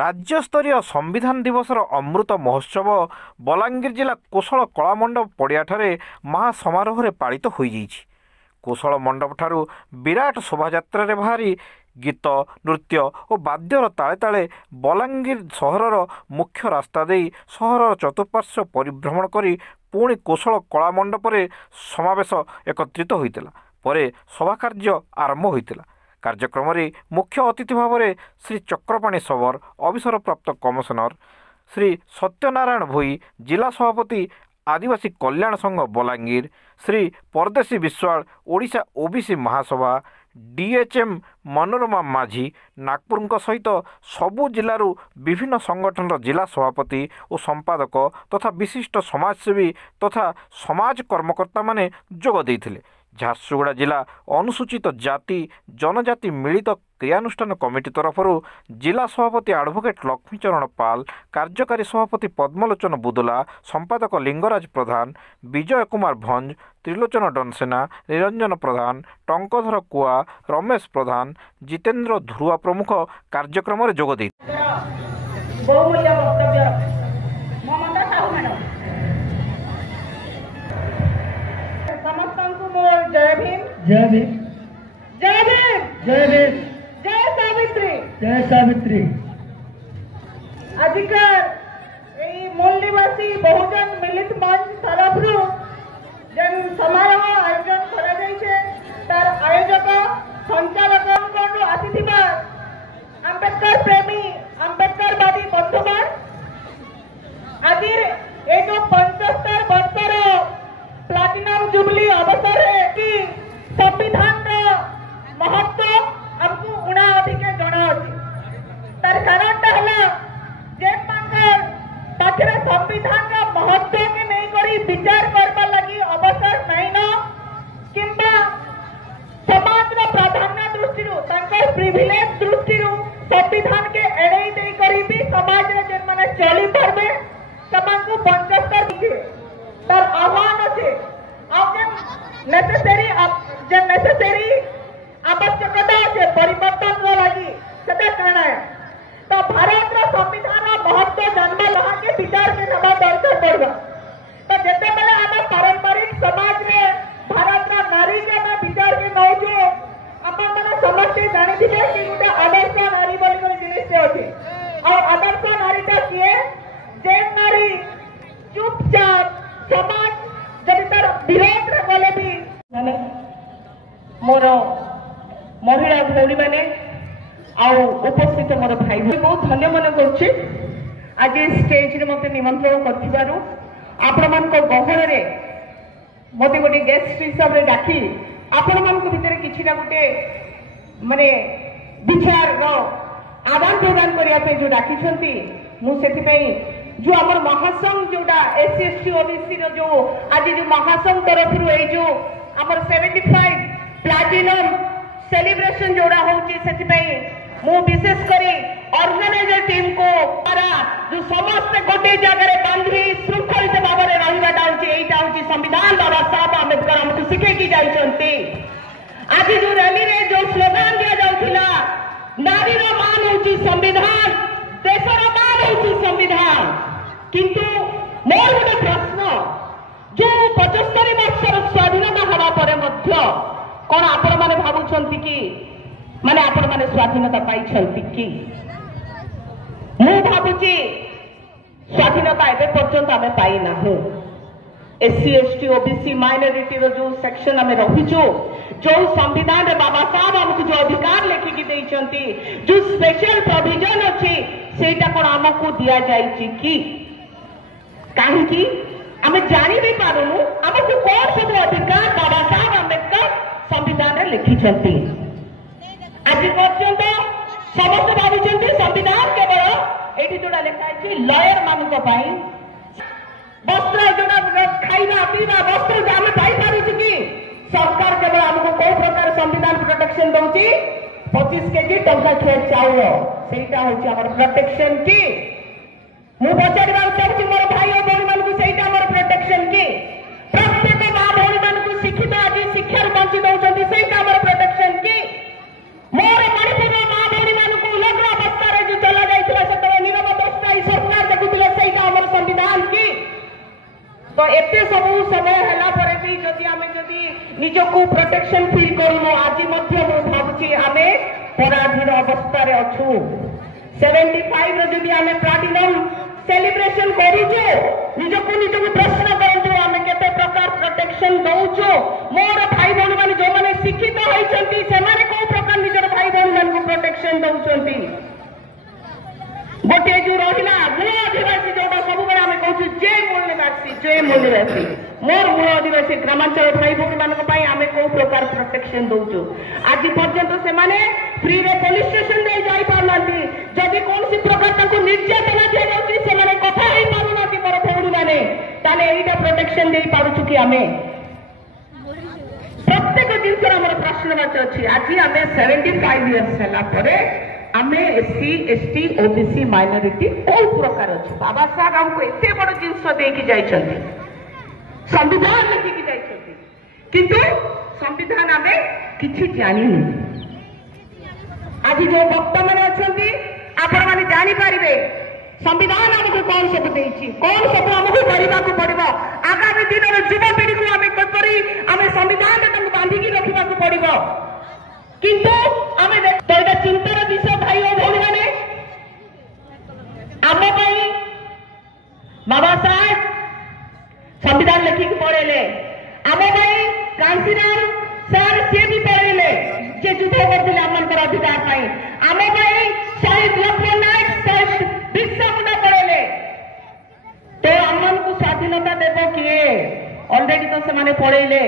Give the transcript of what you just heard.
राज्यस्तरीय संविधान दिवसर अमृत महोत्सव बलांगीर जिला कोशल कलामंडप पड़ियाठारे महासमारोह पालित हो जाइछि। कोशल मंडप ठारू विराट शोभायात्रा रे बाहरी गीत नृत्य और बाद्यर ताले ताले बलांगीर सहरर मुख्य रास्ता दे सहरर चतुर्पार्श्व परिभ्रमण करी पुणी कोशल कलामंडप समावेश एकत्रित होइतिला। परे सभा कार्य आरंभ होइतिला। कार्यक्रम रे मुख्य अतिथि भाव में श्री चक्रपाणी सबर अवसरप्राप्त कमिशनर श्री सत्यनारायण भोई, जिला सभापति आदिवासी कल्याण संघ बलांगीर, श्री परदेशी विश्वाल ओडिशा ओबीसी महासभा, डीएचएम मनोरमा माझी, नागपुर सहित सबु जिलूर विभिन्न संगठन जिला सभापति और संपादक तथा विशिष्ट समाजसेवी तथा समाज कर्मकर्ता माने जोग देइथिले। झारसुगुड़ा जिला अनुसूचित जाति जनजाति मिलित क्रियानुष्ठान कमिटी तरफ जिला सभापति एडवोकेट लक्ष्मीचरण पाल, कार्यकारी सभापति पद्मलोचन बुदला, संपादक लिंगराज प्रधान, विजय कुमार भंज, त्रिलोचन डनसेना, निरंजन प्रधान, टंकधर कुआ, रमेश प्रधान, जितेंद्र ध्रुआ प्रमुख कार्यक्रम में जोग देते। जय भीम, जय भीम, जय भीम, जय भीम, जय सावित्री, जय सावित्री। आजिकर मूल निवासी बहुजन मिलित मंच तरफ जन समारोह आयोजन तार आयोजक संचालक आसीथिबा अंबेडकर प्रेमी अंबेडकरवादी बंधुगण, आज ये जो 75 वर्षर प्लाटिनम जुबली अवसर कि संविधान महत्व आमको उणा अधिक जना अच्छी। तार कारण जे पाखे संविधान महत्व के नहीं करी विचार करने लगी अवसर नहीं न किंबा समाज प्राधान्य दृष्टि प्रिविलेज दृष्टि संविधान के एड़े दे करी भी समाज रे जेन माने चली पारबे समाज को 75 तार आह्वान अच्छे नेसेसरी आवश्यकता अच्छे परिवर्तन लगी सेटा कण है। तो भारत संविधान महत्व जानवा लहा के विचार के नवा दरकार पड़ेगा। तो जिते बेले आम पारंपरिक समाज रे भारत नारी के आम विचार के नौचे अपन मैंने समस्ते जानी कि गोटे आदर्श नारी बोली जिनिस अच्छे और आदर्श नारीटा किए जे नारी चुपचाप समाज जब तार विरोध गले भी माने मोर महिला भौणी मैंने उपस्थित मोर भाई बहुत धन्य मन कर आज स्टेज रे मते निमंत्रण कर गहन मत गोटे गेस्ट हिसाब से डाकी आपण मान भितर किसी ना गोटे माने विचार आदान प्रदान करने जो डाकी मुझे जो आम महासंघ जोटा एससी एसटी ओबीसी जो आज जो महासंघ तरफ जो आम 75 प्लाटिनम सेलिब्रेशन जोड़ा हो विशेष करी ऑर्गेनाइजर टीम को जो समस्त गोटे जगह बांधी श्रृंखलित भाव में रही संविधान बाबा साहब आंबेडकर आमको शिखेकी जाइछन्ति। आज जो रैली रे जो स्लोगान दिया जाउथिला नारीर मान होची संविधान, देशर मान होची संविधान, किंतु मोर गोटे प्रश्न जो 75 वर्षर स्वाधीनता हवा पर मध्य कौन आपण माने भाबुछन्ति कि माने आपण माने स्वाधीनता पाइछन्ति कि मु भाबुची स्वाधीनता एबे पर्यंत आमे पाई नाहु। एससी एसटी ओबीसी माइनॉरिटी रो जो सेक्शन आमे रहिजो जो संविधान रे बाबा साहब हमको जो अधिकार लेखिकी देइछन्ति जो स्पेशल प्रोविजन अछि सेटा कोन हमको दिया जाइछि कि कहीं आम जानी भी पारूनु आमको कौन सब अधिकार बाबा साहब आंबेडकर संविधान में लिखिछन्ति। आज पर्यंत समस्त भावी संविधान केवल ये जोड़ा लिखाई लयर मान वस्त्र जोड़ा खाइबा पीवा वस्त्र आम पाई कि सरकार केवल आमको कौ प्रकार संविधान प्रोटेक्शन दौची 25 केजी टंका खेत चाउल सेटा होची हमर प्रोटेक्शन की मु पचार चाहूँ मोर भाई और भौणी मान सहीटा मोर प्रोटेक्शन की प्रत्येक माँ भौणी मान शिक्षित आज शिक्षा बंची दौरान सहीटा मोर प्रोटेक्शन की मोर मणिपुर माँ भौणी मान लग्न अवस्था जो चला जाता ନିଜକୁ ପ୍ରୋଟେକ୍ସନ ଫିଲ୍ କରୁନୁ। ଆଜି ମଧ୍ୟ ମୁଁ ଭାବୁଛି ଆମେ ପରାଧୀନ ଅବସ୍ଥାରେ ଅଛୁ। 75 ର ଯଦି ଆମେ ପ୍ଲାଟିନମ ସେଲିବ୍ରେସନ କରୁଛୁ, ନିଜକୁ ପ୍ରଶ୍ନ କରନ୍ତୁ ଆମେ କେତେ ପ୍ରକାର ପ୍ରୋଟେକ୍ସନ ଦଉଛୁ। ମୋର ଭାଇ ଭଉଣୀ ମାନେ ଯୋଉମାନେ ଶିକ୍ଷିତ ହୋଇଛନ୍ତି ସେମାନେ କୋଉ ପ୍ରକାର ନିଜର ଭାଇ ଭଉଣୀ ମାନଙ୍କୁ ପ୍ରୋଟେକ୍ସନ ଦଉଛନ୍ତି। ଗୋଟିଏ ଯୋଉ ରହିଲା ମୂଳ ଆଦିବାସୀ, ଯୋଉଟା ସବୁବେଳେ ଆମେ କହୁଛୁ ଯେ ମୂଳ ନିବାସୀ, ମୋର ମୂଳ ଆଦିବାସୀ ଗ୍ରାମାଞ୍ଚଳ ଭାଇ ଭଉଣୀ ମାନଙ୍କ ପାଇଁ ଆମେ କୋଉ ପ୍ରକାର ପ୍ରୋଟେକ୍ସନ ଦଉଛୁ। ଆଜି ପର୍ଯ୍ୟନ୍ତ ସେମାନେ ଫ୍ରିରେ ପୋଲିସ ଷ୍ଟେସନ ଦେଇ ଯାଇପାରୁନାହାନ୍ତି। ଯଦି କୌଣସି ପ୍ରକାର ତାଙ୍କୁ ନିର୍ଯାତନା ଦିଆଯାଉଛି ସେମାନେ କଥା ହେଇପାରୁନାହାନ୍ତି ମୋର ଭଉଣୀ ମାନେ, ତାହେଲେ ଏଇଟା ପ୍ରୋଟେକ୍ସନ ଦେଇପାରୁଛୁ କି ଆମେ? ପ୍ରତ୍ୟେକ ଜିନିଷର ଆମର ପ୍ରଶ୍ନବାଚୀ ଅଛି। ଆଜି ଆମେ 75 ଇୟର୍ସ ହେଲା ପରେ ଆମେ SC ST OBC ମାଇନରିଟି କୋଉ ପ୍ରକାର ଅଛି? ବାବା ସାହେବ ଆମକୁ ଏତେ ବଡ ଜିନିଷ ଦେଇକି ଯାଇଛନ୍ତି, ସମ୍ବିଧାନ ଲେଖିକି ଯାଇଛନ୍ତି, କିନ୍ତୁ ସମ୍ବିଧାନ ଆମେ କିଛି ଜାଣିନୁ। ଆଜି ଯୋଉ ବକ୍ତା ମାନେ ଅଛନ୍ତି ଆପଣମାନେ ଜାଣିପାରିବେ ସମ୍ବିଧାନ ଆମକୁ କଣ ସବୁ ଦେଇଛି, କଣ ସବୁ ଆମକୁ କରିବାକୁ ପଡିବ। ଆଗାମୀ ଦିନର ଯୁବପିଢିକୁ ଆମେ କିପରି ଆମେ ସମ୍ବିଧାନରେ ତାଙ୍କୁ ବାନ୍ଧିକି ରଖିବାକୁ ପଡିବ। କିନ୍ତୁ ଆମେ ତ ଏଇଟା ଚିନ୍ତାର ବିଷୟ ଭାଇ ଓ ଭଉଣୀ ମାନେ। ଆମ ପାଇଁ ବାବା ସାହେବ ସମ୍ବିଧାନ ଲେଖିକି ପଳେଇଲେ, ଆମ ପାଇଁ କାନ୍ତିରାମ ସାର୍ ସିଏ ବି ପଳେଇଲେ, ଯେ ଯୁଦ୍ଧ କରିଥିଲେ ଆମମାନଙ୍କର ଅଧିକାର ପାଇଁ। ଆମ ପାଇଁ ଶହୀଦ ଲକ୍ଷ୍ମଣ ନାୟକ, ଶହୀଦ ବିର୍ସା ମୁଣ୍ଡା ପଳେଇଲେ। ତ ଆମମାନଙ୍କୁ ସ୍ୱାଧୀନତା ଦେବ କିଏ? ଅଲରେଡି ତ ସେମାନେ ପଳେଇଲେ।